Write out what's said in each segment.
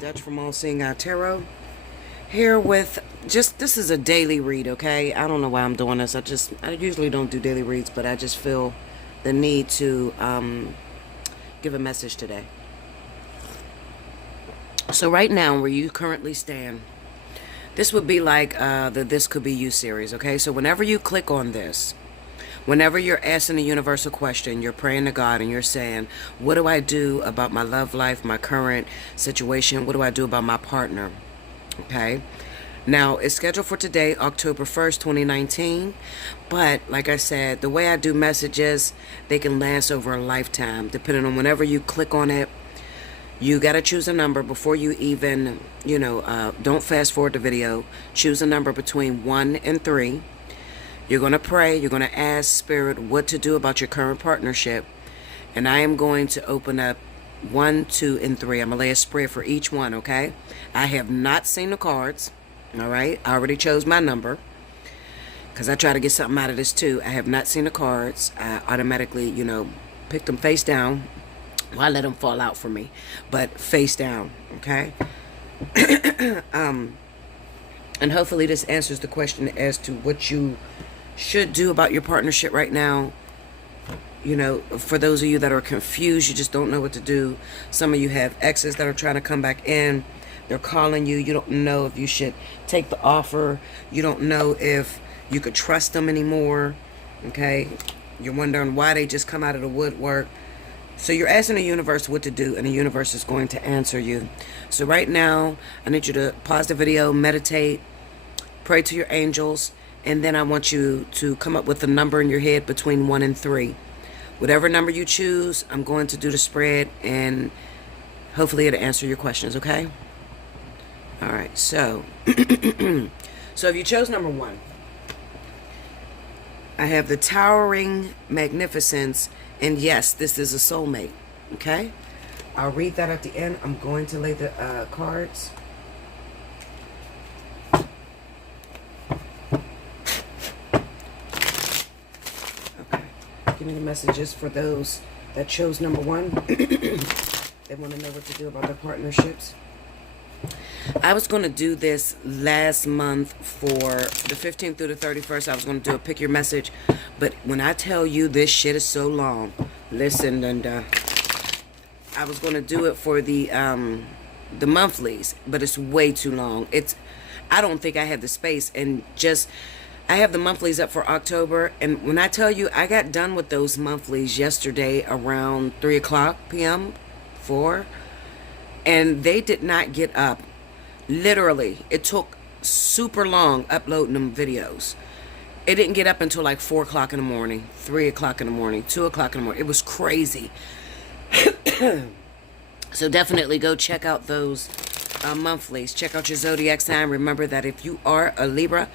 Dutch from Allseeingeyetarot here with this is a daily read, okay? I don't know why I'm doing this. I usually don't do daily reads, but I just feel the need to give a message today. So right now, where you currently stand, this would be like the This Could Be You series, okay? So whenever you click on this, whenever you're asking a universal question, you're praying to God and you're saying, what do I do about my love life, my current situation? What do I do about my partner? Okay. Now, it's scheduled for today, October 1st, 2019. But like I said, the way I do messages, they can last over a lifetime, depending on whenever you click on it. You got to choose a number before you even, don't fast forward the video. Choose a number between 1 and 3. You're going to pray. You're going to ask Spirit what to do about your current partnership. And I am going to open up 1, 2, and 3. I'm going to lay a spread for each one, okay? I have not seen the cards, all right? I already chose my number because I try to get something out of this too. I have not seen the cards. I automatically, pick them face down. Well, I let them fall out for me, but face down, okay? And hopefully this answers the question as to what you should do about your partnership right now. For those of you that are confused, you just don't know what to do. Some of you have exes that are trying to come back in. They're calling you. You don't know if you should take the offer. You don't know if you could trust them anymore. Okay? You're wondering why they just come out of the woodwork. So you're asking the universe what to do, and the universe is going to answer you. So right now, I need you to pause the video, meditate, pray to your angels, and then I want you to come up with a number in your head between 1 and 3. Whatever number you choose, I'm going to do the spread, and hopefully it'll answer your questions, okay? All right, so so if you chose number 1, I have the towering magnificence, and yes, this is a soulmate, okay? I'll read that at the end. I'm going to lay the cards. Give me the messages for those that chose number 1. They want to know what to do about their partnerships. I was going to do this last month for the 15th through the 31st. I was going to do a pick your message. But when I tell you this shit is so long, listen, and I was going to do it for the monthlies, but it's way too long. I don't think I have the space, and I have the monthlies up for October, and when I tell you, I got done with those monthlies yesterday around 3 o'clock p.m., 4, and they did not get up. Literally, it took super long uploading them videos. It didn't get up until like 4 o'clock in the morning, 3 o'clock in the morning, 2 o'clock in the morning. It was crazy. So definitely go check out those monthlies. Check out your zodiac sign. Remember that if you are a Libra,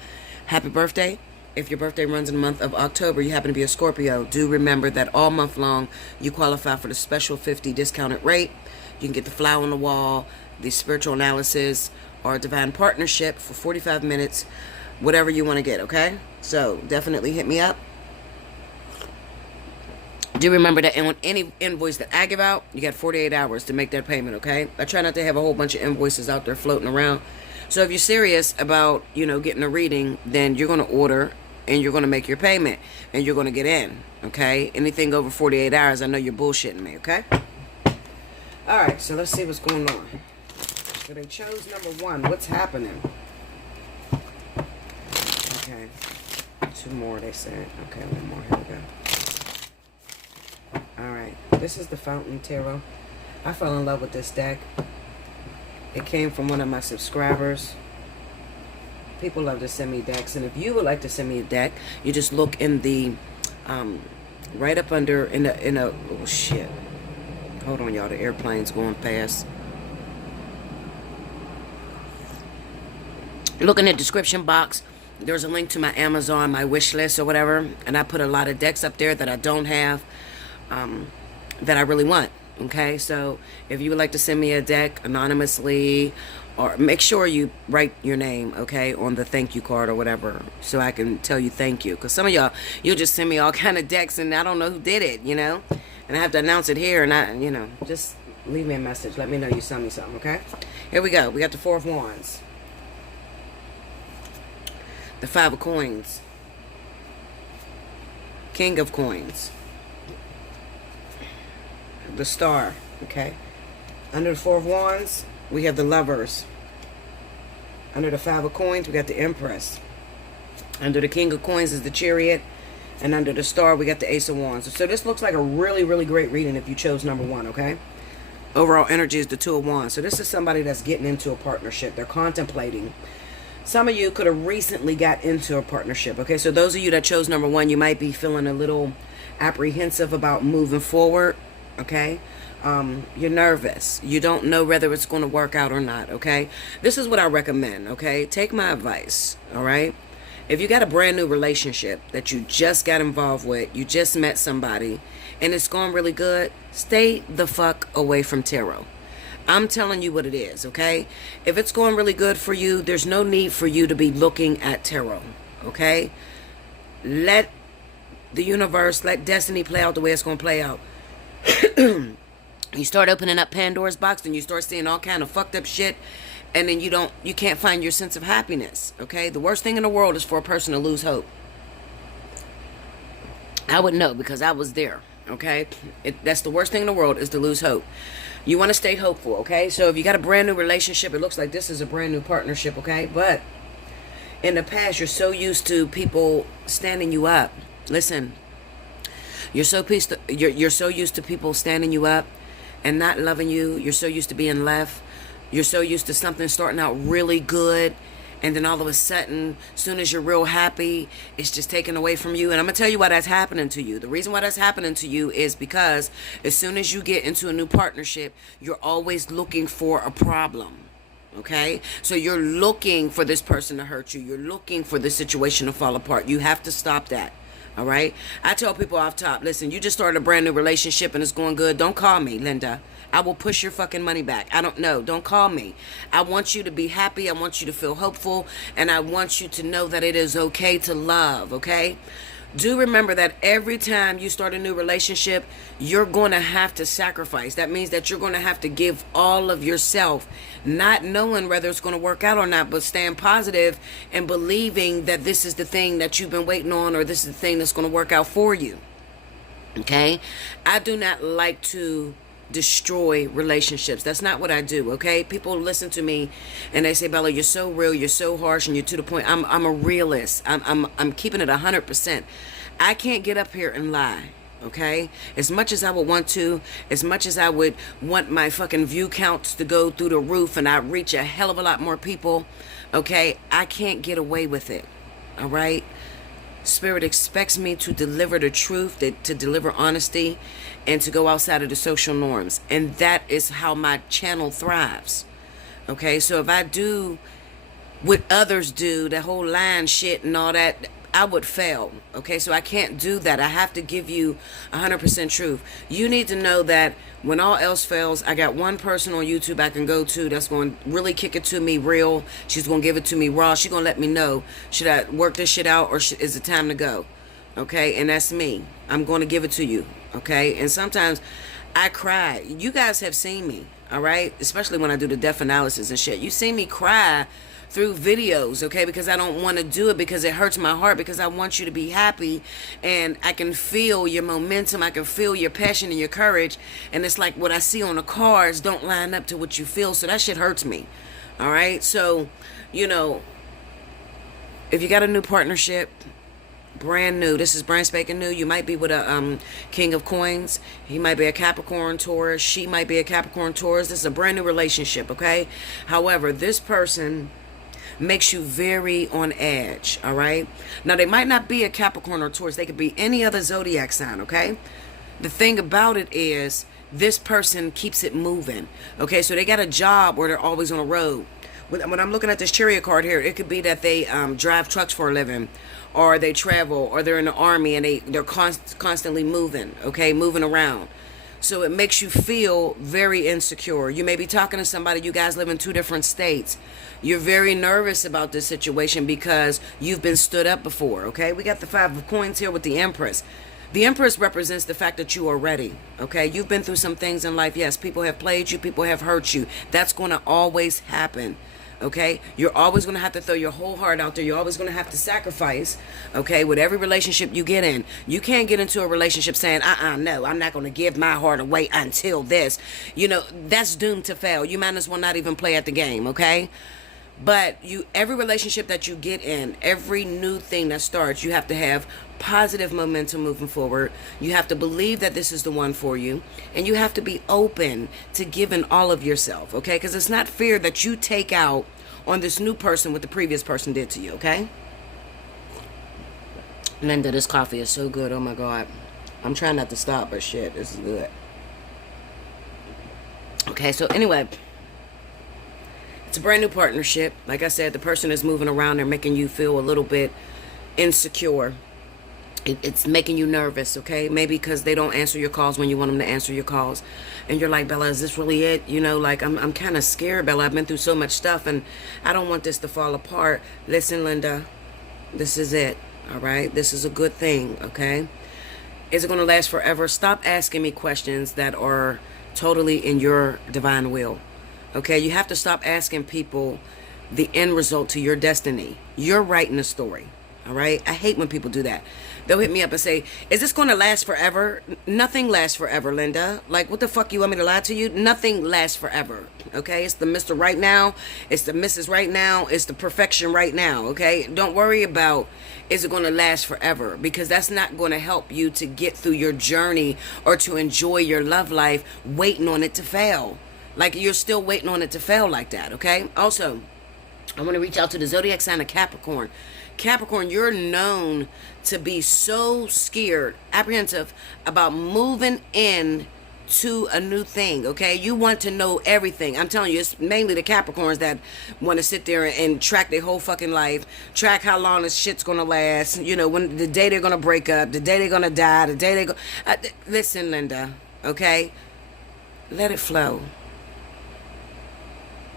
happy birthday. If your birthday runs in the month of October, you happen to be a Scorpio, do remember that all month long, you qualify for the special 50 discounted rate. You can get the flower on the wall, the spiritual analysis, or divine partnership for 45 minutes, whatever you want to get, okay? So definitely hit me up. Do remember that on any invoice that I give out, you got 48 hours to make that payment, okay? I try not to have a whole bunch of invoices out there floating around. So if you're serious about, getting a reading, then you're going to order and you're going to make your payment and you're going to get in, okay? Anything over 48 hours, I know you're bullshitting me, okay? All right, so let's see what's going on. So they chose number 1. What's happening? Okay. 2 more, they said. Okay, 1 more. Here we go. All right. This is the Fountain Tarot. I fell in love with this deck. It came from one of my subscribers. People love to send me decks, and if you would like to send me a deck, you just look in the right up under in a oh shit. Hold on, y'all. The airplane's going past. Look in the description box. There's a link to my Amazon, my wish list or whatever, and I put a lot of decks up there that I don't have, that I really want. Okay, so if you would like to send me a deck anonymously, or make sure you write your name, okay, on the thank you card or whatever, so I can tell you thank you. Because some of y'all, you'll just send me all kind of decks and I don't know who did it, and I have to announce it here, and just leave me a message. Let me know you sent me something, okay? Here we go. We got the Four of Wands. The Five of Coins. King of Coins. The Star. Okay. Under the Four of Wands, we have the Lovers. Under the Five of Coins, we got the Empress. Under the King of Coins is the Chariot. And under the Star, we got the Ace of Wands. So this looks like a really, really great reading if you chose number 1, okay? Overall energy is the Two of Wands. So this is somebody that's getting into a partnership. They're contemplating. Some of you could have recently got into a partnership, okay? So those of you that chose number 1, you might be feeling a little apprehensive about moving forward, okay? You're nervous. You don't know whether it's going to work out or not, okay? This is what I recommend, okay? Take my advice, all right? If you got a brand new relationship that you just got involved with, you just met somebody, and it's going really good, stay the fuck away from tarot. I'm telling you what it is, okay? If it's going really good for you, there's no need for you to be looking at tarot, okay? Let the universe, let destiny play out the way it's going to play out. You start opening up Pandora's box and you start seeing all kind of fucked up shit, and then you can't find your sense of happiness, okay? The worst thing in the world is for a person to lose hope. I would know because I was there, okay? That's the worst thing in the world is to lose hope. You want to stay hopeful, okay? So if you got a brand new relationship, it looks like this is a brand new partnership, okay? But in the past, you're so used to people standing you up. Listen, you're so used to people standing you up and not loving you. You're so used to being left. You're so used to something starting out really good, and then all of a sudden, as soon as you're real happy, it's just taken away from you. And I'm going to tell you why that's happening to you. The reason why that's happening to you is because as soon as you get into a new partnership, you're always looking for a problem. Okay? So you're looking for this person to hurt you. You're looking for the situation to fall apart. You have to stop that. All right? I tell people off top, listen, you just started a brand new relationship and it's going good. Don't call me, Linda. I will push your fucking money back. I don't know. Don't call me. I want you to be happy. I want you to feel hopeful. And I want you to know that it is okay to love, okay? Do remember that every time you start a new relationship, you're going to have to sacrifice. That means that you're going to have to give all of yourself, not knowing whether it's going to work out or not, but staying positive and believing that this is the thing that you've been waiting on, or this is the thing that's going to work out for you. Okay? I do not like to destroy relationships. That's not what I do, okay? People listen to me and they say, Bella, you're so real, you're so harsh, and you're to the point. I'm a realist. I'm keeping it 100%. I can't get up here and lie, okay? As much as I would want to, as much as I would want my fucking view counts to go through the roof and I reach a hell of a lot more people, okay? I can't get away with it, all right? Spirit expects me to deliver the truth, to deliver honesty, and to go outside of the social norms. And that is how my channel thrives. Okay, so if I do what others do, the whole lying shit and all that, I would fail. Okay, so I can't do that. I have to give you 100% truth. You need to know that when all else fails, I got one person on YouTube I can go to that's going to really kick it to me real. She's going to give it to me raw. She's going to let me know, should I work this shit out or is it time to go? Okay, and that's me. I'm going to give it to you. Okay, and sometimes I cry. You guys have seen me, all right? Especially when I do the death analysis and shit. You see me cry through videos, okay? Because I don't want to do it because it hurts my heart, because I want you to be happy, and I can feel your momentum. I can feel your passion and your courage, and it's like what I see on the cards don't line up to what you feel, so that shit hurts me, all right? So, you know, if you got a new partnership, brand new, this is brand spanking new, you might be with a King of Coins. He might be a Capricorn, Taurus. She might be a Capricorn, Taurus. This is a brand new relationship, okay? However, this person makes you very on edge, all right? Now, they might not be a Capricorn or Taurus. They could be any other zodiac sign, okay? The thing about it is this person keeps it moving, okay? So they got a job where they're always on the road. When I'm looking at this Chariot card here, it could be that they drive trucks for a living, or they travel, or they're in the army and they're constantly moving, okay, moving around. So it makes you feel very insecure. You may be talking to somebody, you guys live in 2 different states. You're very nervous about this situation because you've been stood up before, okay? We got the 5 of Coins here with the Empress. The Empress represents the fact that you are ready. Okay, you've been through some things in life. Yes, people have played you, people have hurt you. That's going to always happen. Okay, you're always going to have to throw your whole heart out there. You're always going to have to sacrifice. Okay, with every relationship you get in, you can't get into a relationship saying, no, I'm not going to give my heart away until this. You know, that's doomed to fail. You might as well not even play at the game. Okay. But every relationship that you get in, every new thing that starts, you have to have positive momentum moving forward. You have to believe that this is the one for you. And you have to be open to giving all of yourself, okay? Because it's not fair that you take out on this new person what the previous person did to you, okay? Linda, this coffee is so good. Oh, my God. I'm trying not to stop, but shit, this is good. Okay, so anyway, it's a brand new partnership. Like I said, the person is moving around. They're making you feel a little bit insecure. It's making you nervous, okay? Maybe because they don't answer your calls when you want them to answer your calls. And you're like, Bella, is this really it? You know, like, I'm kind of scared, Bella. I've been through so much stuff, and I don't want this to fall apart. Listen, Linda, this is it, all right? This is a good thing, okay? Is it going to last forever? Stop asking me questions that are totally in your divine will. Okay, you have to stop asking people the end result to your destiny. You're writing a story, all right? I hate when people do that. They'll hit me up and say, is this going to last forever? Nothing lasts forever, Linda. Like, what the fuck, you want me to lie to you? Nothing lasts forever, okay? It's the Mr. Right Now. It's the Mrs. Right Now. It's the perfection right now, okay? Don't worry about, is it going to last forever? Because that's not going to help you to get through your journey or to enjoy your love life waiting on it to fail. Like, you're still waiting on it to fail like that, okay? Also, I want to reach out to the zodiac sign of Capricorn. Capricorn, you're known to be so scared, apprehensive about moving in to a new thing, okay? You want to know everything. I'm telling you, it's mainly the Capricorns that want to sit there and track their whole fucking life, track how long this shit's going to last, you know, when the day they're going to break up, the day they're going to die, the day they go... listen, Linda, okay? Let it flow.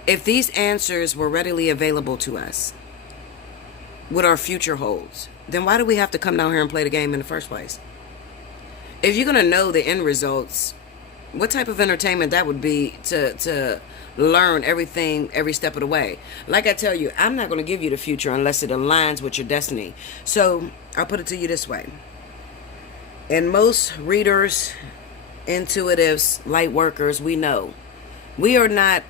If these answers were readily available to us, what our future holds, then why do we have to come down here and play the game in the first place? If you're going to know the end results, what type of entertainment that would be to learn everything every step of the way? Like I tell you, I'm not going to give you the future unless it aligns with your destiny. So I'll put it to you this way. And most readers, intuitives, light workers, we know we are not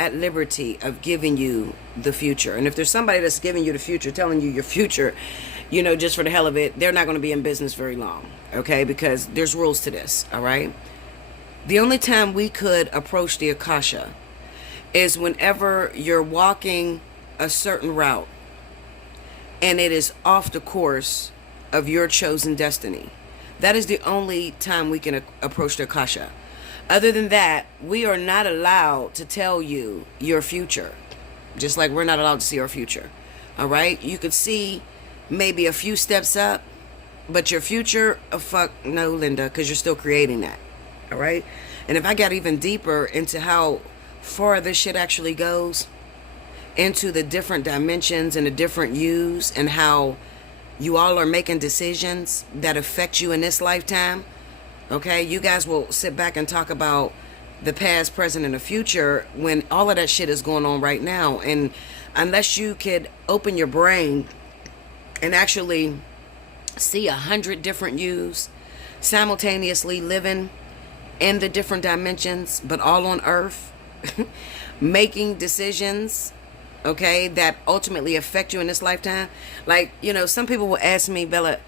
at liberty of giving you the future. And if there's somebody that's giving you the future, telling you your future, you know, just for the hell of it, they're not going to be in business very long, okay? Because there's rules to this, all right? The only time we could approach the Akasha is whenever you're walking a certain route and it is off the course of your chosen destiny. That is the only time we can approach the Akasha. Other than that, we are not allowed to tell you your future. Just like we're not allowed to see our future. All right? You could see maybe a few steps up, but your future, fuck no, Linda, because you're still creating that. All right? And if I got even deeper into how far this shit actually goes, into the different dimensions and the different yous, and how you all are making decisions that affect you in this lifetime, okay, you guys will sit back and talk about the past, present, and the future when all of that shit is going on right now. And unless you could open your brain and actually see 100 different yous simultaneously living in the different dimensions, but all on Earth, making decisions, okay, that ultimately affect you in this lifetime. Like, you know, some people will ask me, Bella,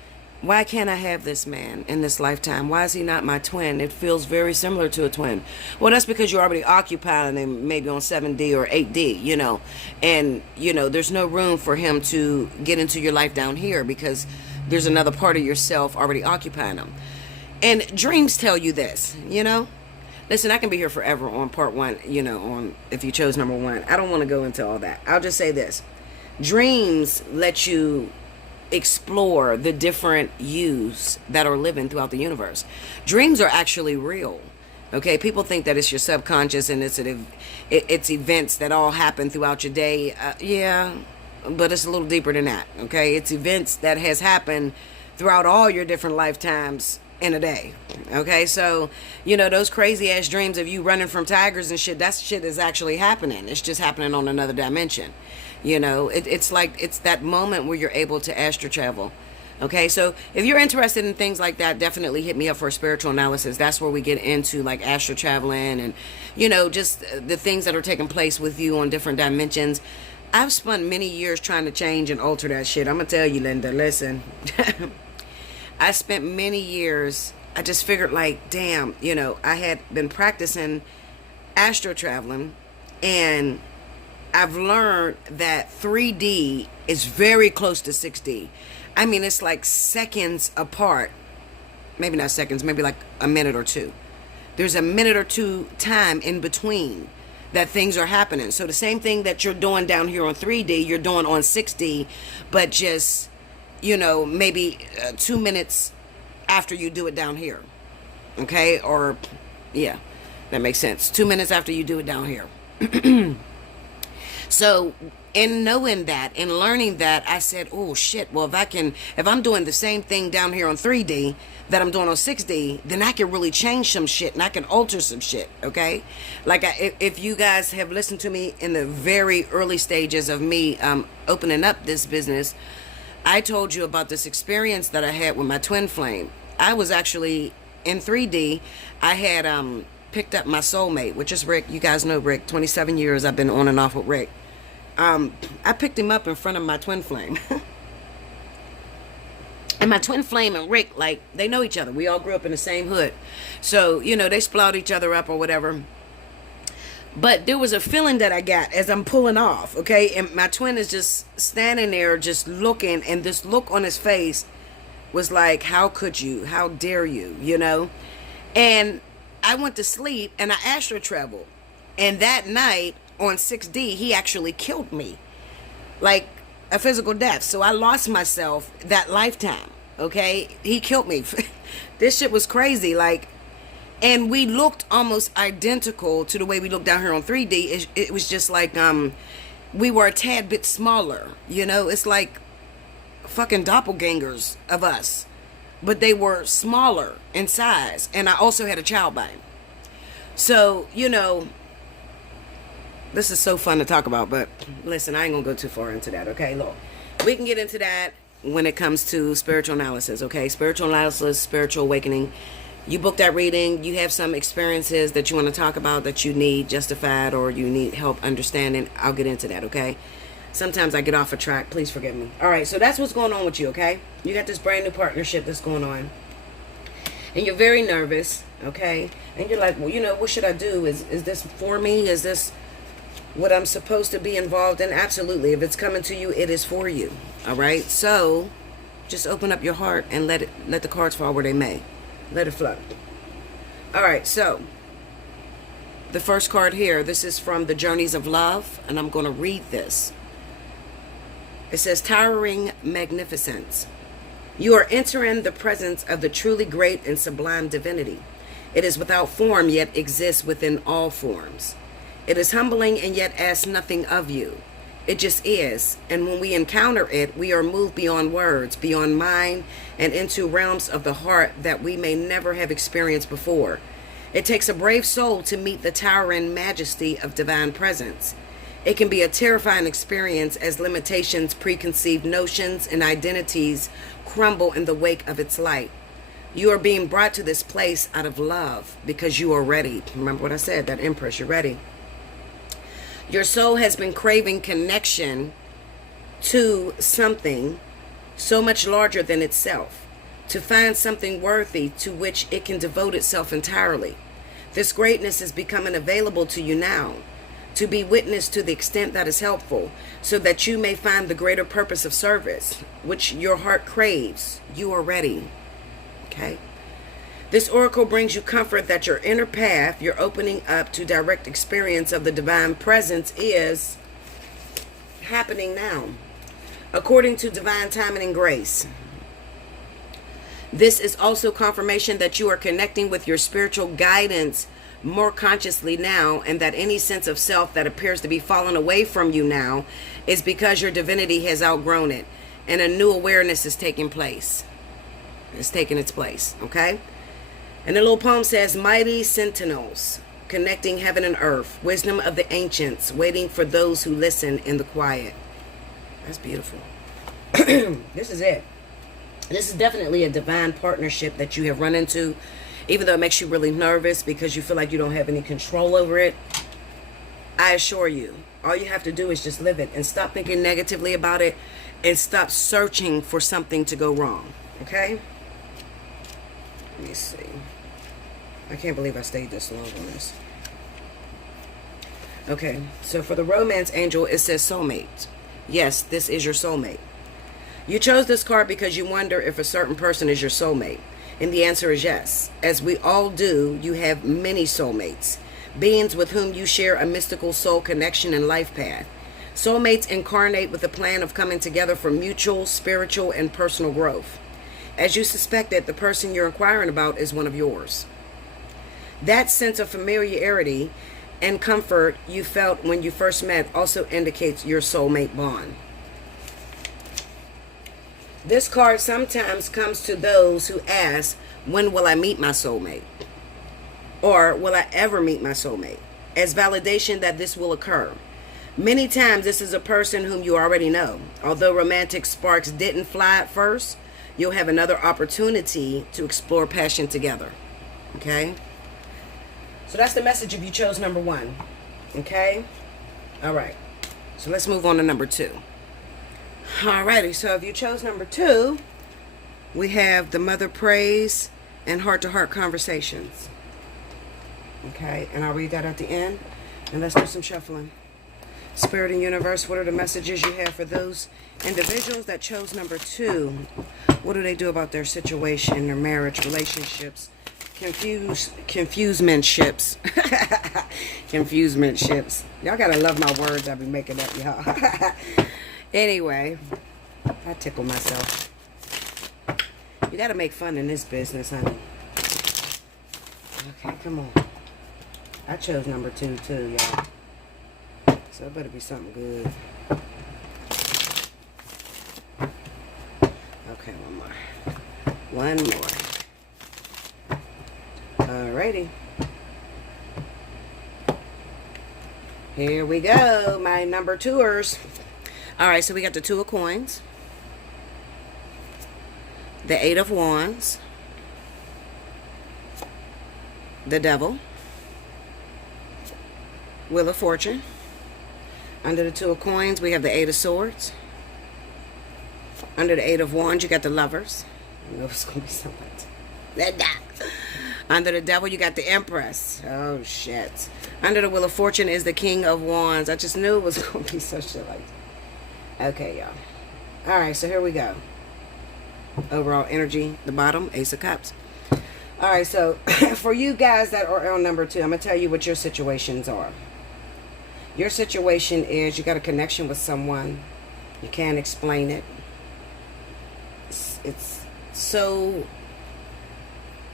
why can't I have this man in this lifetime? Why is he not my twin? It feels very similar to a twin. Well, that's because you're already occupying him maybe on 7D or 8D, you know. And, you know, there's no room for him to get into your life down here because there's another part of yourself already occupying him. And dreams tell you this, you know. Listen, I can be here forever on part one, you know, on if you chose number one. I don't want to go into all that. I'll just say this. Dreams let you explore the different yous that are living throughout the universe. Dreams are actually real. Okay, people think that it's your subconscious and it's events that all happen throughout your day. Yeah, but it's a little deeper than that. Okay, it's events that has happened throughout all your different lifetimes in a day. Okay, so those crazy ass dreams of you running from tigers and shit, that shit is actually happening. It's just happening on another dimension. It's like it's that moment where you're able to astral travel. Okay, so if you're interested in things like that, definitely hit me up for a spiritual analysis. That's where we get into like astral traveling and just the things that are taking place with you on different dimensions. I've spent many years trying to change and alter that shit. I'm gonna tell you, Linda, listen. I spent many years, I just figured like, damn, I had been practicing astral traveling, and I've learned that 3D is very close to 6D. I mean, it's like seconds apart. Maybe not seconds, maybe like a minute or two. There's a minute or two time in between that things are happening. So the same thing that you're doing down here on 3D, you're doing on 6D, but just, maybe 2 minutes after you do it down here. Okay? Or, yeah, that makes sense. 2 minutes after you do it down here. So in knowing that and learning that, I said, oh shit, well, if I'm doing the same thing down here on 3D that I'm doing on 6D, then I can really change some shit and I can alter some shit. Okay, like if you guys have listened to me in the very early stages of me opening up this business, I told you about this experience that I had with my twin flame. I was actually in 3D. I had picked up my soulmate, which is Rick. You guys know Rick. 27 years I've been on and off with Rick. I picked him up in front of my twin flame. And my twin flame and Rick, like, they know each other. We all grew up in the same hood. So, they splout each other up or whatever. But there was a feeling that I got as I'm pulling off, okay? And my twin is just standing there just looking. And this look on his face was like, how could you? How dare you? And I went to sleep and I astral traveled. And that night on 6D, he actually killed me. Like a physical death. So I lost myself that lifetime. Okay? He killed me. This shit was crazy. Like, and we looked almost identical to the way we looked down here on 3D. It was just like we were a tad bit smaller. It's like fucking doppelgangers of us. But they were smaller in size. And I also had a child by him. So, this is so fun to talk about, but listen, I ain't gonna go too far into that, okay? Look, we can get into that when it comes to spiritual analysis, okay? Spiritual analysis, spiritual awakening. You book that reading, you have some experiences that you want to talk about that you need justified or you need help understanding, I'll get into that, okay? Sometimes I get off a track, please forgive me. All right, so that's what's going on with you, okay? You got this brand new partnership that's going on. And you're very nervous, okay? And you're like, well, what should I do? Is this for me? Is this what I'm supposed to be involved in? Absolutely. If it's coming to you, it is for you. All right. So just open up your heart and let the cards fall where they may. Let it flow. All right. So the first card here, this is from the Journeys of Love, and I'm going to read this. It says, towering magnificence. You are entering the presence of the truly great and sublime divinity. It is without form, yet exists within all forms. It is humbling and yet asks nothing of you. It just is. And when we encounter it, we are moved beyond words, beyond mind, and into realms of the heart that we may never have experienced before. It takes a brave soul to meet the towering majesty of divine presence. It can be a terrifying experience as limitations, preconceived notions, and identities crumble in the wake of its light. You are being brought to this place out of love because you are ready. Remember what I said, that Empress, you're ready. Your soul has been craving connection to something so much larger than itself, to find something worthy to which it can devote itself entirely. This greatness is becoming available to you now, to be witnessed to the extent that is helpful, so that you may find the greater purpose of service, which your heart craves. You are ready. Okay? This oracle brings you comfort that your inner path, your opening up to direct experience of the divine presence, is happening now, according to divine timing and grace. This is also confirmation that you are connecting with your spiritual guidance more consciously now, and that any sense of self that appears to be falling away from you now is because your divinity has outgrown it and a new awareness is taking place. It's taking its place, okay? And the little poem says, mighty sentinels, connecting heaven and earth, wisdom of the ancients, waiting for those who listen in the quiet. That's beautiful. This is it. This is definitely a divine partnership that you have run into, even though it makes you really nervous because you feel like you don't have any control over it. I assure you, all you have to do is just live it and stop thinking negatively about it and stop searching for something to go wrong, okay? Let me see. I can't believe I stayed this long on this. Okay, so for the romance angel, it says soulmate. Yes, this is your soulmate. You chose this card because you wonder if a certain person is your soulmate. And the answer is yes. As we all do, you have many soulmates. Beings with whom you share a mystical soul connection and life path. Soulmates incarnate with a plan of coming together for mutual, spiritual, and personal growth. As you suspected, the person you're inquiring about is one of yours. That sense of familiarity and comfort you felt when you first met also indicates your soulmate bond. This card sometimes comes to those who ask, when will I meet my soulmate? Or will I ever meet my soulmate? As validation that this will occur. Many times this is a person whom you already know. Although romantic sparks didn't fly at first, you'll have another opportunity to explore passion together. Okay? So that's the message if you chose number 1. Okay? All right. So let's move on to number 2. Alrighty, so if you chose number 2, we have the Mother Praise and Heart-to-Heart Conversations. Okay, and I'll read that at the end. And let's do some shuffling. Spirit and Universe, what are the messages you have for those individuals that chose number 2? What do they do about their situation, their marriage, relationships, confusement ships? Confusement ships. Y'all gotta love my words I be making up, y'all. Anyway, I tickle myself. You gotta make fun in this business, honey. Okay, come on. I chose number 2 too, y'all. So it better be something good. Okay, one more. One more. Alrighty. Here we go, my number 2ers. Alright, so we got the 2 of coins, the 8 of wands, the devil, wheel of fortune. Under the 2 of coins, we have the 8 of swords. Under the 8 of wands, you got the lovers. I know it's going to be something. Under the devil, you got the empress. Oh, shit. Under the wheel of fortune is the king of wands. I just knew it was going to be some shit like that. Okay, y'all. Alright, so here we go. Overall energy, the bottom, Ace of Cups. Alright, so for you guys that are on number 2, I'm going to tell you what your situations are. Your situation is you got a connection with someone. You can't explain it. It's so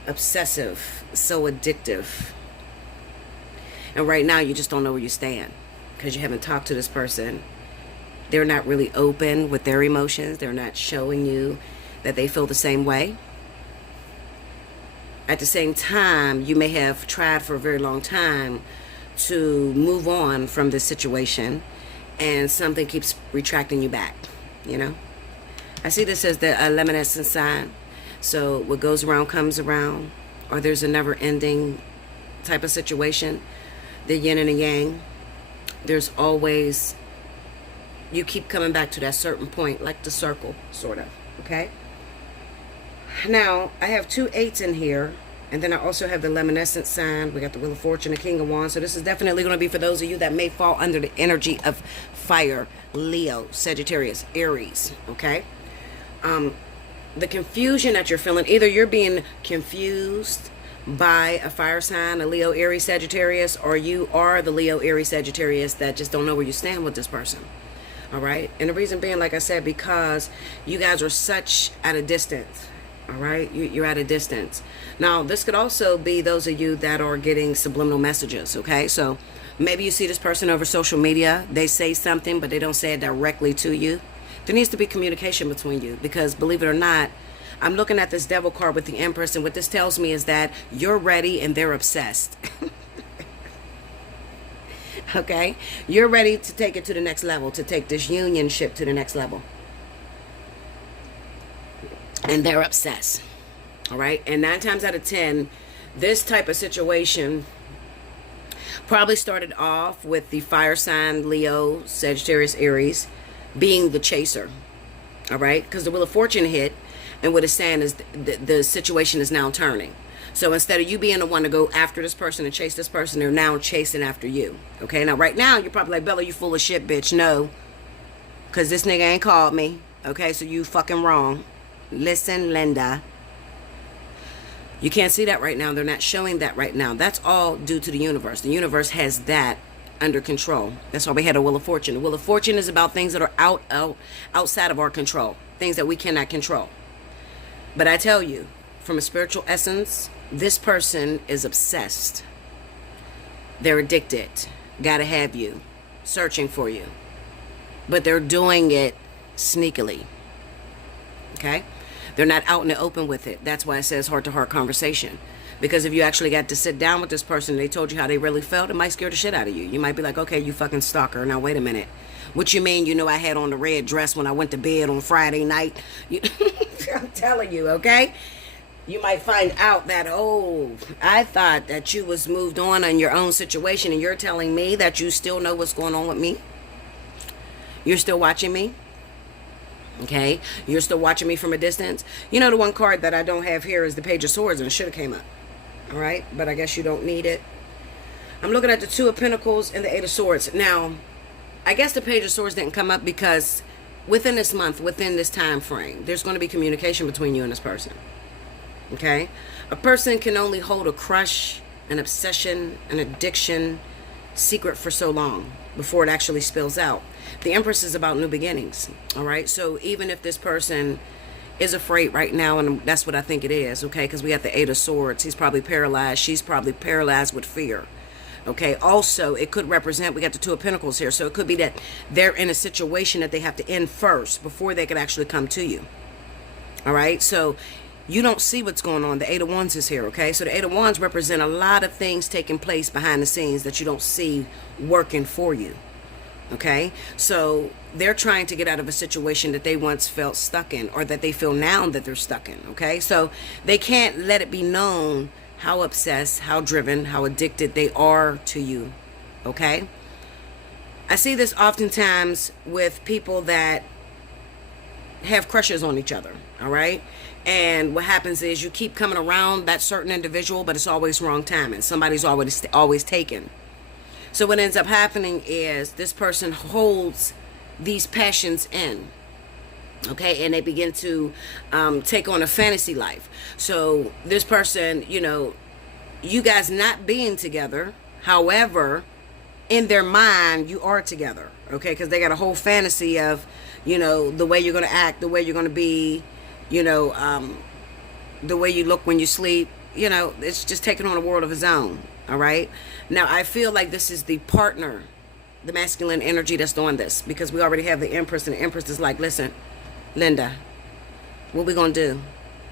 obsessive, so addictive. And right now you just don't know where you stand because you haven't talked to this person. They're not really open with their emotions. They're not showing you that they feel the same way. At the same time, you may have tried for a very long time to move on from this situation, and something keeps retracting you back, you know? I see this as the luminescent sign. So what goes around comes around, or there's a never-ending type of situation. The yin and the yang. There's always... You keep coming back to that certain point, like the circle, sort of, okay? Now, I have 2 8s in here, and then I also have the luminescent sign. We got the Wheel of Fortune, the King of Wands. So this is definitely going to be for those of you that may fall under the energy of fire, Leo, Sagittarius, Aries, okay? The confusion that you're feeling, either you're being confused by a fire sign, a Leo, Aries, Sagittarius, or you are the Leo, Aries, Sagittarius that just don't know where you stand with this person. All right, and the reason being, like I said, because you guys are such at a distance. All right, you're at a distance. Now, this could also be those of you that are getting subliminal messages. Okay, so maybe you see this person over social media. They say something, but they don't say it directly to you. There needs to be communication between you because, believe it or not, I'm looking at this devil card with the Empress, and what this tells me is that you're ready and they're obsessed. Okay? You're ready to take it to the next level, to take this unionship to the next level. And they're obsessed. All right? And 9 times out of 10, this type of situation probably started off with the fire sign Leo, Sagittarius, Aries being the chaser. All right? Because the Wheel of Fortune hit, and what it's saying is the situation is now turning. So instead of you being the one to go after this person and chase this person, they're now chasing after you. Okay? Now, right now, you're probably like, Bella, you full of shit, bitch. No. Because this nigga ain't called me. Okay? So you fucking wrong. Listen, Linda. You can't see that right now. They're not showing that right now. That's all due to the universe. The universe has that under control. That's why we had a Wheel of Fortune. The Wheel of Fortune is about things that are outside of our control. Things that we cannot control. But I tell you, from a spiritual essence, this person is obsessed. They're addicted. Gotta have you. Searching for you. But they're doing it sneakily. Okay? They're not out in the open with it. That's why it says heart-to-heart conversation. Because if you actually got to sit down with this person and they told you how they really felt, it might scare the shit out of you. You might be like, okay, you fucking stalker. Now, wait a minute. What you mean? You know I had on the red dress when I went to bed on Friday night? I'm telling you, okay? You might find out that, oh, I thought that you was moved on in your own situation, and you're telling me that you still know what's going on with me? You're still watching me? Okay, you're still watching me from a distance. You know, the one card that I don't have here is the Page of Swords, and it should have came up. All right, but I guess you don't need it. I'm looking at the Two of Pentacles and the Eight of Swords. Now, I guess the Page of Swords didn't come up because within this month, within this time frame, there's going to be communication between you and this person. Okay, a person can only hold a crush, an obsession, an addiction secret for so long before it actually spills out. The Empress is about new beginnings. All right, so even if this person is afraid right now, and that's what I think it is, okay, because we got the Eight of Swords. He's probably paralyzed. She's probably paralyzed with fear. Okay, also it could represent, we got the Two of Pentacles here, so it could be that they're in a situation that they have to end first before they can actually come to you. All right, so you don't see what's going on. The Eight of Wands is here, okay? So the Eight of Wands represent a lot of things taking place behind the scenes that you don't see working for you, okay? So they're trying to get out of a situation that they once felt stuck in, or that they feel now that they're stuck in, okay? So they can't let it be known how obsessed, how driven, how addicted they are to you, okay? I see this oftentimes with people that have crushes on each other, all right? And what happens is you keep coming around that certain individual, but it's always wrong timing. Somebody's always taken. So what ends up happening is this person holds these passions in, okay, and they begin to take on a fantasy life. So this person, you know, you guys not being together, however, in their mind you are together, okay, because they got a whole fantasy of, you know, the way you're going to act, the way you're going to be, you know, the way you look when you sleep. You know, it's just taking on a world of its own. All right. Now, I feel like this is the partner, the masculine energy that's doing this, because we already have the Empress, and the Empress is like, listen, Linda, what we gonna do?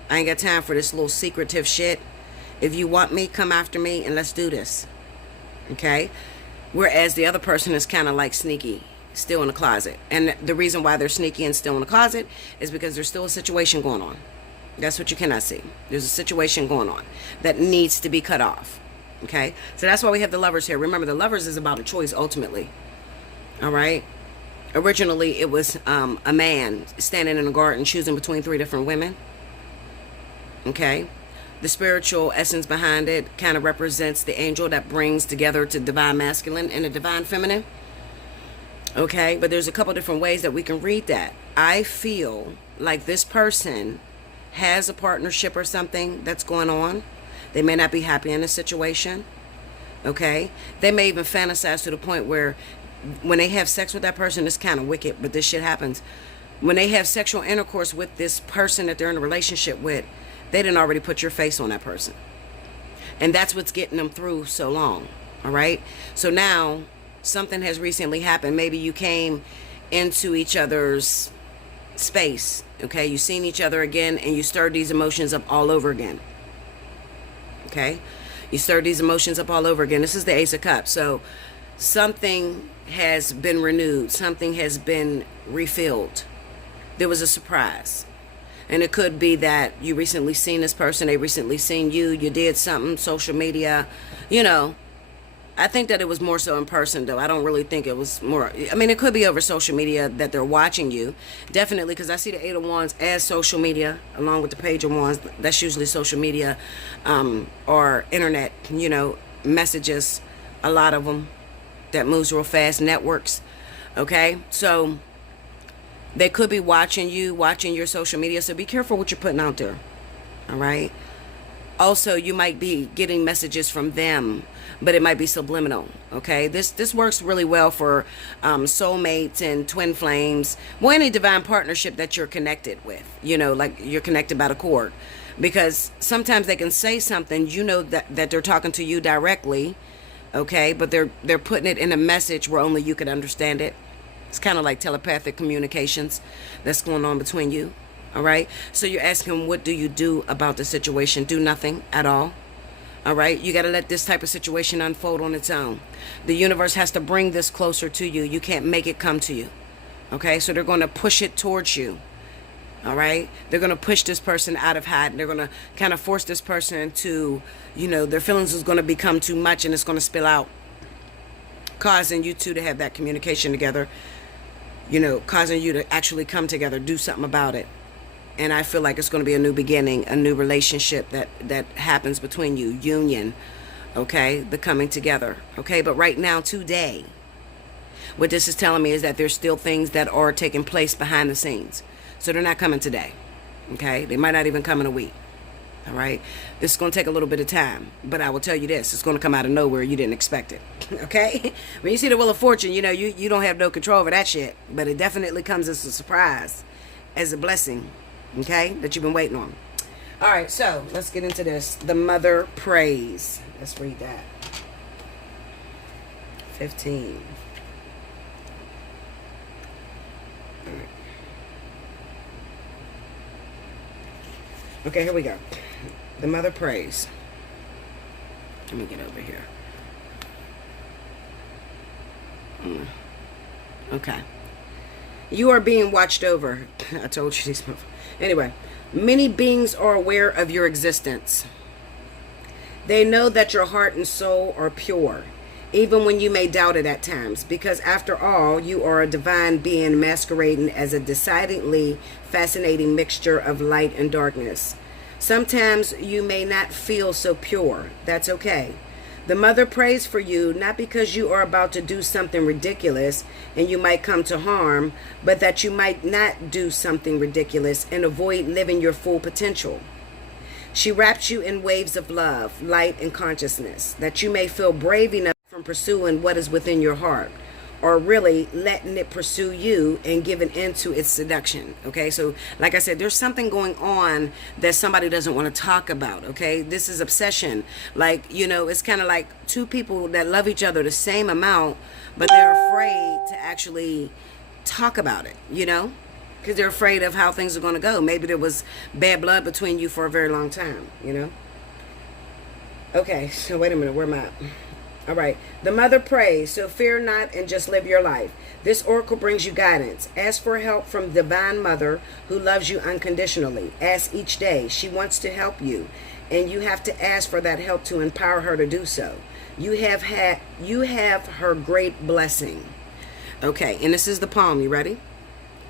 I ain't got time for this little secretive shit. If you want me, come after me and let's do this. Okay. Whereas the other person is kind of like sneaky, still in the closet. And the reason why they're sneaky and still in the closet is because there's still a situation going on. That's what you cannot see. There's a situation going on that needs to be cut off. Okay? So that's why we have the Lovers here. Remember, the Lovers is about a choice ultimately. All right? Originally, it was a man standing in a garden choosing between 3 different women. Okay? The spiritual essence behind it kind of represents the angel that brings together to divine masculine and the divine feminine. Okay, but there's a couple different ways that we can read that. I feel like this person has a partnership or something that's going on. They may not be happy in a situation. Okay, they may even fantasize to the point where when they have sex with that person, it's kind of wicked, but this shit happens. When they have sexual intercourse with this person that they're in a relationship with, they didn't already put your face on that person. And that's what's getting them through so long. All right, so now something has recently happened. Maybe you came into each other's space. Okay, you've seen each other again, and you stirred these emotions up all over again. Okay, you stirred these emotions up all over again. This is the Ace of Cups. So something has been renewed, something has been refilled. There was a surprise. And it could be that you recently seen this person, they recently seen you, you did something, social media, you know. I think that it was more so in person, though. I don't really think it was more, I mean, it could be over social media that they're watching you. Definitely, because I see the Eight of Wands as social media, along with the Page of Wands. That's usually social media or internet, you know, messages, a lot of them that moves real fast, networks, okay? So they could be watching you, watching your social media, so be careful what you're putting out there, all right? Also, you might be getting messages from them, but it might be subliminal, okay? This works really well for soulmates and twin flames, well, any divine partnership that you're connected with, you know, like you're connected by the cord. Because sometimes they can say something, you know, that they're talking to you directly, okay? But they're putting it in a message where only you can understand it. It's kind of like telepathic communications that's going on between you. All right. So you're asking, what do you do about the situation? Do nothing at all. All right. You got to let this type of situation unfold on its own. The universe has to bring this closer to you. You can't make it come to you. Okay. So they're going to push it towards you. All right. They're going to push this person out of hiding. They're going to kind of force this person to, you know, their feelings is going to become too much and it's going to spill out, causing you two to have that communication together. You know, causing you to actually come together, do something about it. And I feel like it's going to be a new beginning, a new relationship that happens between you, union, okay, the coming together, okay? But right now, today, what this is telling me is that there's still things that are taking place behind the scenes. So they're not coming today, okay? They might not even come in a week, all right? This is going to take a little bit of time, but I will tell you this, it's going to come out of nowhere. You didn't expect it, okay? When you see the Wheel of Fortune, you know, you don't have no control over that shit, but it definitely comes as a surprise, as a blessing, okay, that you've been waiting on. All right, so let's get into this. The Mother prays. Let's read that. 15. All right. Okay, here we go. The Mother prays. Let me get over here. Okay. You are being watched over. I told you these. Anyway, many beings are aware of your existence. They know that your heart and soul are pure, even when you may doubt it at times, because after all, you are a divine being masquerading as a decidedly fascinating mixture of light and darkness. Sometimes you may not feel so pure. That's okay. The Mother prays for you, not because you are about to do something ridiculous and you might come to harm, but that you might not do something ridiculous and avoid living your full potential. She wraps you in waves of love, light, and consciousness, that you may feel brave enough from pursuing what is within your heart, or really letting it pursue you and giving into its seduction. Okay, so like I said, there's something going on that somebody doesn't want to talk about. Okay, this is obsession. Like, you know, it's kind of like two people that love each other the same amount, but they're afraid to actually talk about it, you know, because they're afraid of how things are going to go. Maybe there was bad blood between you for a very long time, you know. Okay, so wait a minute, where am I at? All right. The Mother prays, so fear not and just live your life. This oracle brings you guidance. Ask for help from the Divine Mother who loves you unconditionally. Ask each day. She wants to help you, and you have to ask for that help to empower her to do so. You have her great blessing. Okay, and this is the poem. You ready?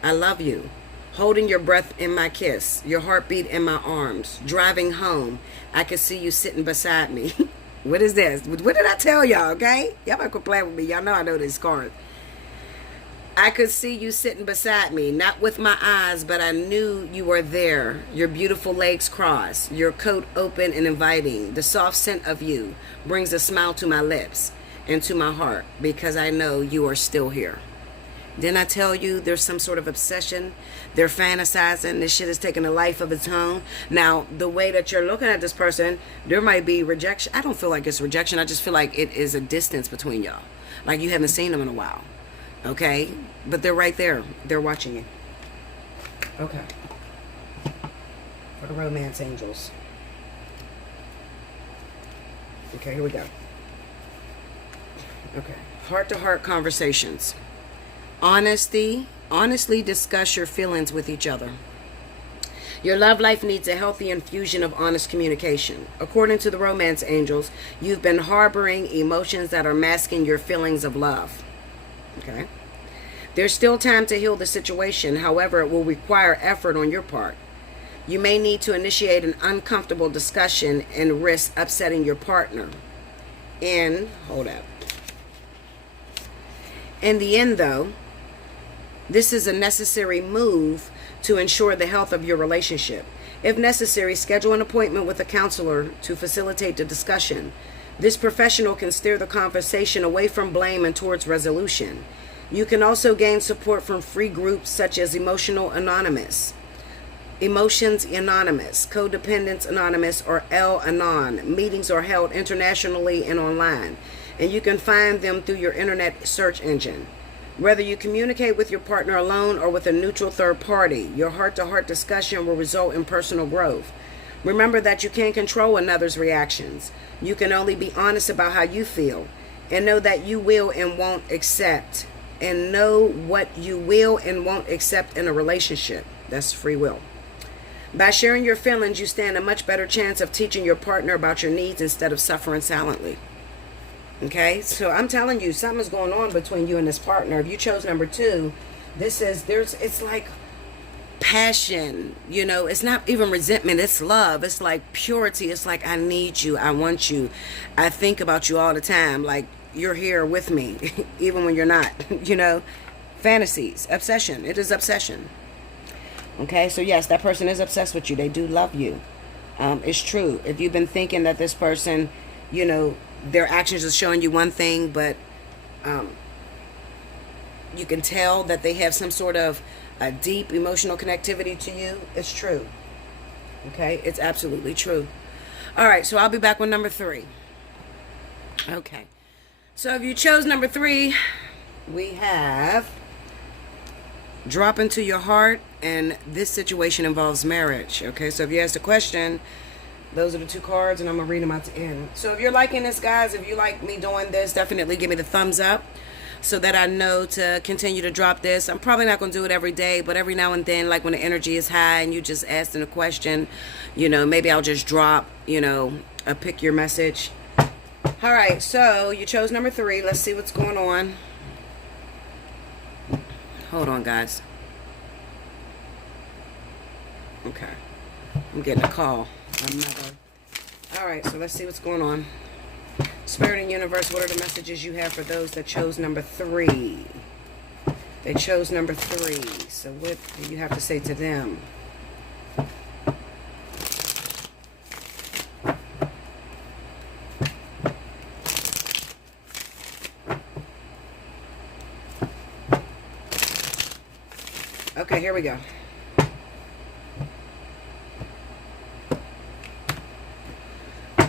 I love you. Holding your breath in my kiss, your heartbeat in my arms. Driving home, I can see you sitting beside me. What is this? What did I tell y'all, okay? Y'all might quit playing with me. Y'all know I know these cards. I could see you sitting beside me, not with my eyes, but I knew you were there. Your beautiful legs crossed, your coat open and inviting. The soft scent of you brings a smile to my lips and to my heart because I know you are still here. Didn't I tell you there's some sort of obsession? They're fantasizing. This shit is taking a life of its own. Now, the way that you're looking at this person, there might be rejection. I don't feel like it's rejection. I just feel like it is a distance between y'all. Like you haven't seen them in a while. Okay? But they're right there. They're watching you. Okay. For the romance angels. Okay, here we go. Okay. Heart-to-heart conversations. Honestly discuss your feelings with each other. Your love life needs a healthy infusion of honest communication. According to the romance angels, you've been harboring emotions that are masking your feelings of love. Okay? There's still time to heal the situation. However, it will require effort on your part. You may need to initiate an uncomfortable discussion and risk upsetting your partner. Hold up. In the end, though, this is a necessary move to ensure the health of your relationship. If necessary, schedule an appointment with a counselor to facilitate the discussion. This professional can steer the conversation away from blame and towards resolution. You can also gain support from free groups such as Emotions Anonymous, Codependence Anonymous, or Al-Anon. Meetings are held internationally and online, and you can find them through your internet search engine. Whether you communicate with your partner alone or with a neutral third party, your heart-to-heart discussion will result in personal growth. Remember that you can't control another's reactions. You can only be honest about how you feel, and know that you will and won't accept, and know what you will and won't accept in a relationship. That's free will. By sharing your feelings, you stand a much better chance of teaching your partner about your needs instead of suffering silently. Okay, so I'm telling you, something's going on between you and this partner. If you chose number 2, it's like passion, it's not even resentment, it's love. It's like purity. It's like, I need you, I want you, I think about you all the time, like you're here with me, even when you're not, fantasies, obsession. It is obsession. Okay, so yes, that person is obsessed with you. They do love you. It's true. If you've been thinking that this person, their actions are showing you one thing, but you can tell that they have some sort of a deep emotional connectivity to you, it's true. Okay, it's absolutely true. All right, so I'll be back with number 3. Okay, so if you chose number 3, we have drop into your heart, and this situation involves marriage. Okay, so if you asked a question, those are the 2 cards, and I'm going to read them out to end. So if you're liking this, guys, if you like me doing this, definitely give me the thumbs up so that I know to continue to drop this. I'm probably not going to do it every day, but every now and then, like when the energy is high and you just asking a question, maybe I'll just drop, a pick your message. All right, so you chose number 3. Let's see what's going on. Hold on, guys. Okay. I'm getting a call. All right, so let's see what's going on. Spirit and universe, what are the messages you have for those that chose number 3? They chose number 3. So what do you have to say to them? Okay, here we go.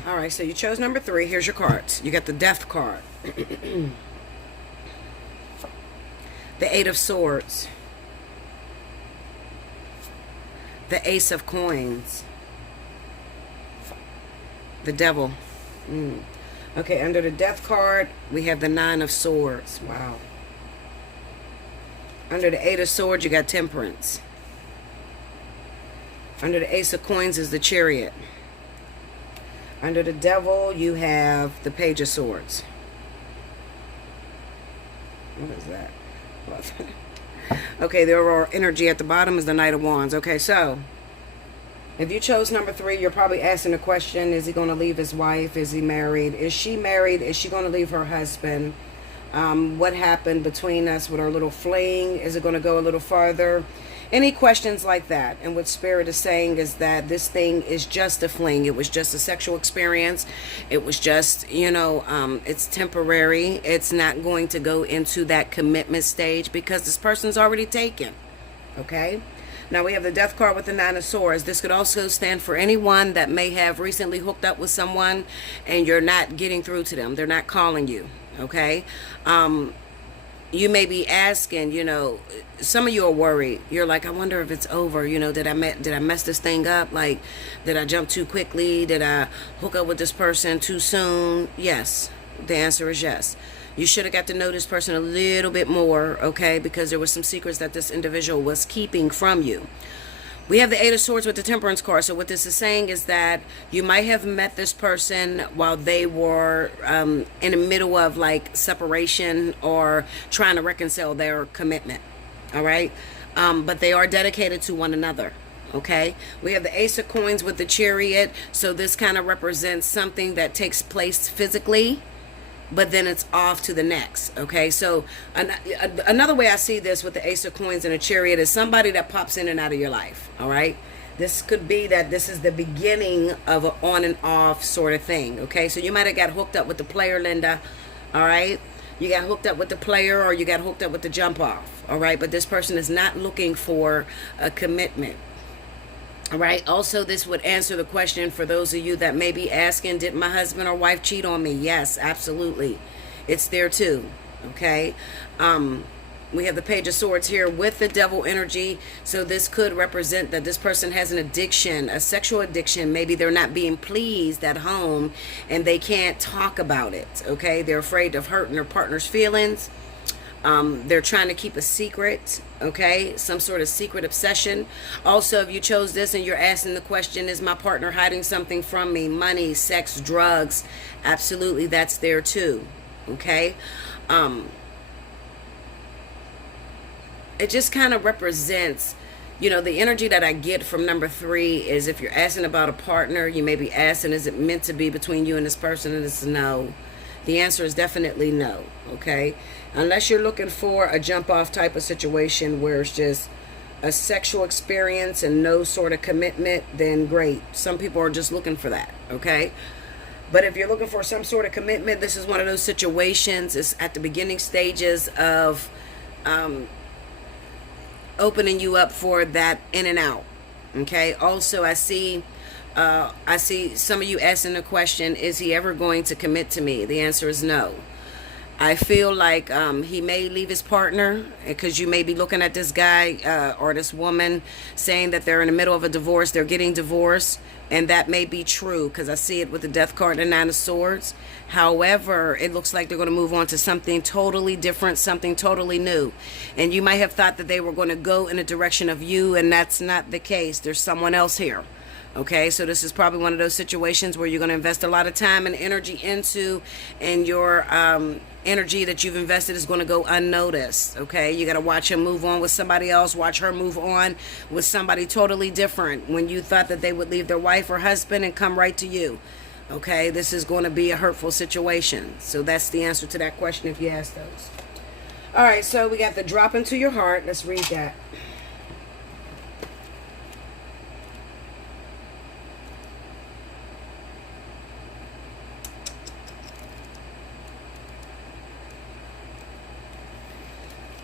All right, so you chose number 3. Here's your cards. You got the Death card. The 8 of Swords. The Ace of Coins. The Devil. Okay, under the Death card, we have the 9 of Swords. Wow. Under the 8 of Swords, you got Temperance. Under the Ace of Coins is the Chariot. Under the Devil, you have the Page of Swords. What is that? Okay, the overall energy at the bottom is the Knight of Wands. Okay, so if you chose number 3, you're probably asking the question, is he going to leave his wife? Is he married? Is she married? Is she going to leave her husband? What happened between us with our little fling? Is it going to go a little farther? Any questions like that? And what Spirit is saying is that this thing is just a fling. It was just a sexual experience. It was just, it's temporary. It's not going to go into that commitment stage because this person's already taken. Okay? Now we have the Death card with the 9 of Swords. This could also stand for anyone that may have recently hooked up with someone and you're not getting through to them. They're not calling you. Okay? you may be asking, some of you are worried. You're like, I wonder if it's over. Did I mess this thing up? Like, did I jump too quickly? Did I hook up with this person too soon? Yes. The answer is yes. You should have got to know this person a little bit more, okay? Because there were some secrets that this individual was keeping from you. We have the Eight of Swords with the Temperance card. So what this is saying is that you might have met this person while they were in the middle of like separation or trying to reconcile their commitment. All right. But they are dedicated to one another. Okay. We have the Ace of Coins with the Chariot. So this kind of represents something that takes place physically, but then it's off to the next. Okay, so another way I see this with the Ace of Coins and a Chariot is somebody that pops in and out of your life. All right, this could be that this is the beginning of an on and off sort of thing. Okay, so you might have got hooked up with the player, Linda. All right, you got hooked up with the player, or you got hooked up with the jump off. All right, but this person is not looking for a commitment. All right. Also, this would answer the question for those of you that may be asking, did my husband or wife cheat on me? Yes, absolutely. It's there too. Okay. We have the Page of Swords here with the Devil energy. So this could represent that this person has an addiction, a sexual addiction. Maybe they're not being pleased at home and they can't talk about it. Okay. They're afraid of hurting their partner's feelings. They're trying to keep a secret, okay? Some sort of secret obsession. Also, if you chose this and you're asking the question, is my partner hiding something from me? Money, sex, drugs. Absolutely, that's there too, okay? It just kind of represents, the energy that I get from number 3 is if you're asking about a partner, you may be asking, is it meant to be between you and this person? And it's no. The answer is definitely no, okay? Unless you're looking for a jump-off type of situation where it's just a sexual experience and no sort of commitment, then great. Some people are just looking for that, okay? But if you're looking for some sort of commitment, this is one of those situations. It's at the beginning stages of opening you up for that in and out, okay? Also, I see some of you asking the question, is he ever going to commit to me? The answer is no. I feel like he may leave his partner, because you may be looking at this guy or this woman saying that they're in the middle of a divorce, they're getting divorced, and that may be true because I see it with the Death card and the 9 of Swords. However, it looks like they're going to move on to something totally different, something totally new. And you might have thought that they were going to go in the direction of you, and that's not the case. There's someone else here. Okay, so this is probably one of those situations where you're going to invest a lot of time and energy into, and your energy that you've invested is going to go unnoticed. Okay, you got to watch him move on with somebody else, watch her move on with somebody totally different when you thought that they would leave their wife or husband and come right to you. Okay, this is going to be a hurtful situation. So that's the answer to that question if you ask those. All right, so we got the drop into your heart. Let's read that.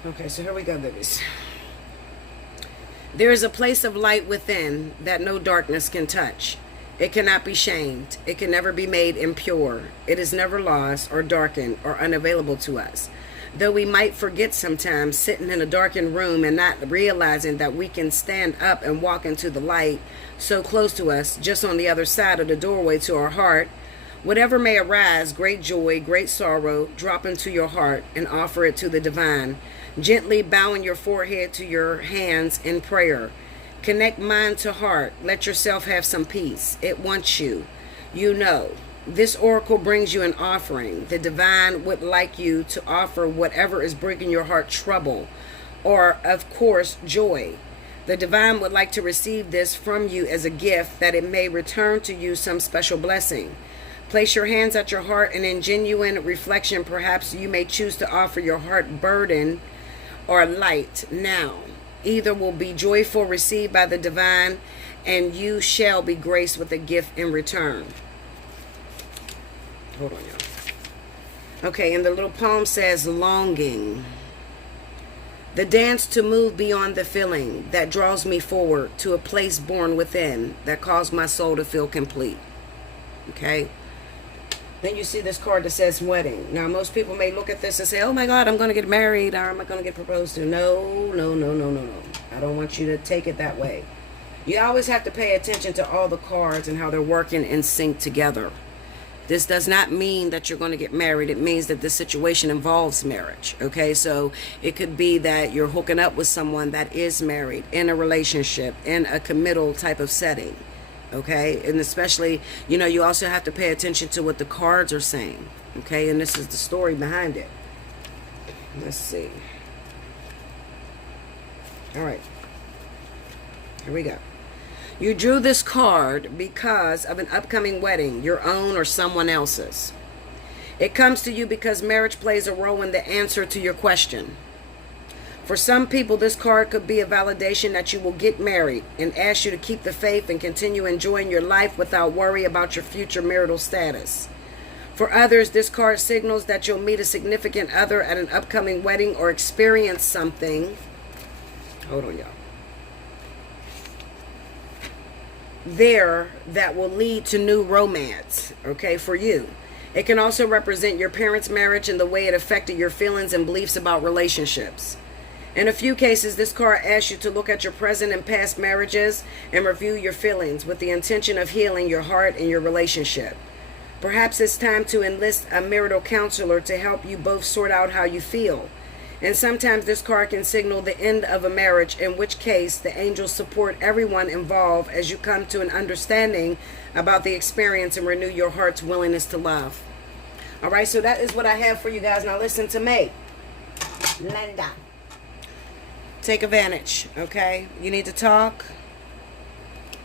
Okay, so here we go, babies. There is a place of light within that no darkness can touch. It cannot be shamed. It can never be made impure. It is never lost or darkened or unavailable to us. Though we might forget sometimes, sitting in a darkened room and not realizing that we can stand up and walk into the light so close to us, just on the other side of the doorway to our heart. Whatever may arise, great joy, great sorrow, drop into your heart and offer it to the divine. Gently bowing your forehead to your hands in prayer. Connect mind to heart. Let yourself have some peace. It wants you. You know. This oracle brings you an offering. The divine would like you to offer whatever is bringing your heart trouble, or, of course, joy. The divine would like to receive this from you as a gift, that it may return to you some special blessing. Place your hands at your heart, and in genuine reflection, perhaps you may choose to offer your heart burden or light now. Either will be joyful, received by the divine, and you shall be graced with a gift in return. Hold on, y'all. Okay, and the little poem says, longing. The dance to move beyond the feeling that draws me forward to a place born within that calls my soul to feel complete. Okay? Then you see this card that says wedding. Now, most people may look at this and say, oh my God, I'm going to get married, or am I going to get proposed to? No, no, no, no, no, no. I don't want you to take it that way. You always have to pay attention to all the cards and how they're working in sync together. This does not mean that you're going to get married. It means that this situation involves marriage. Okay, so it could be that you're hooking up with someone that is married, in a relationship, in a committal type of setting. Okay, and especially, you know, you also have to pay attention to what the cards are saying. Okay, and this is the story behind it. Let's see. All right, here we go. You drew this card because of an upcoming wedding, your own or someone else's. It comes to you because marriage plays a role in the answer to your question. For some people, this card could be a validation that you will get married and ask you to keep the faith and continue enjoying your life without worry about your future marital status. For others, this card signals that you'll meet a significant other at an upcoming wedding or experience something. Hold on, y'all. There that will lead to new romance, okay, for you. It can also represent your parents' marriage and the way it affected your feelings and beliefs about relationships. In a few cases, this card asks you to look at your present and past marriages and review your feelings with the intention of healing your heart and your relationship. Perhaps it's time to enlist a marital counselor to help you both sort out how you feel. And sometimes this card can signal the end of a marriage, in which case the angels support everyone involved as you come to an understanding about the experience and renew your heart's willingness to love. All right, so that is what I have for you guys. Now listen to me. Linda. Take advantage, okay? You need to talk.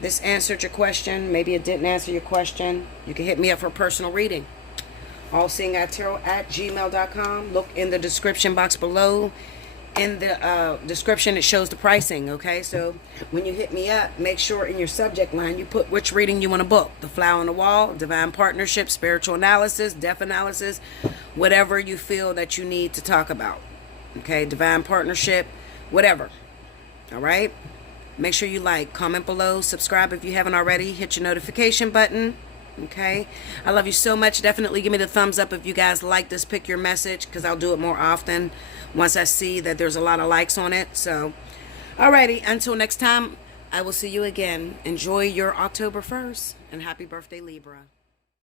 This answered your question. Maybe it didn't answer your question. You can hit me up for a personal reading. Allseeingeyetarot at gmail.com. Look in the description box below. In the description, it shows the pricing, okay? So when you hit me up, make sure in your subject line you put which reading you want to book. The Flower on the Wall, Divine Partnership, Spiritual Analysis, Death Analysis, whatever you feel that you need to talk about, okay? Divine Partnership, whatever, all right? Make sure you like, comment below, subscribe if you haven't already, hit your notification button. Okay, I love you so much. Definitely give me the thumbs up if you guys like this Pick Your Message, because I'll do it more often once I see that there's a lot of likes on it. So alrighty, until next time, I will see you again. Enjoy your October 1st and happy birthday, Libra.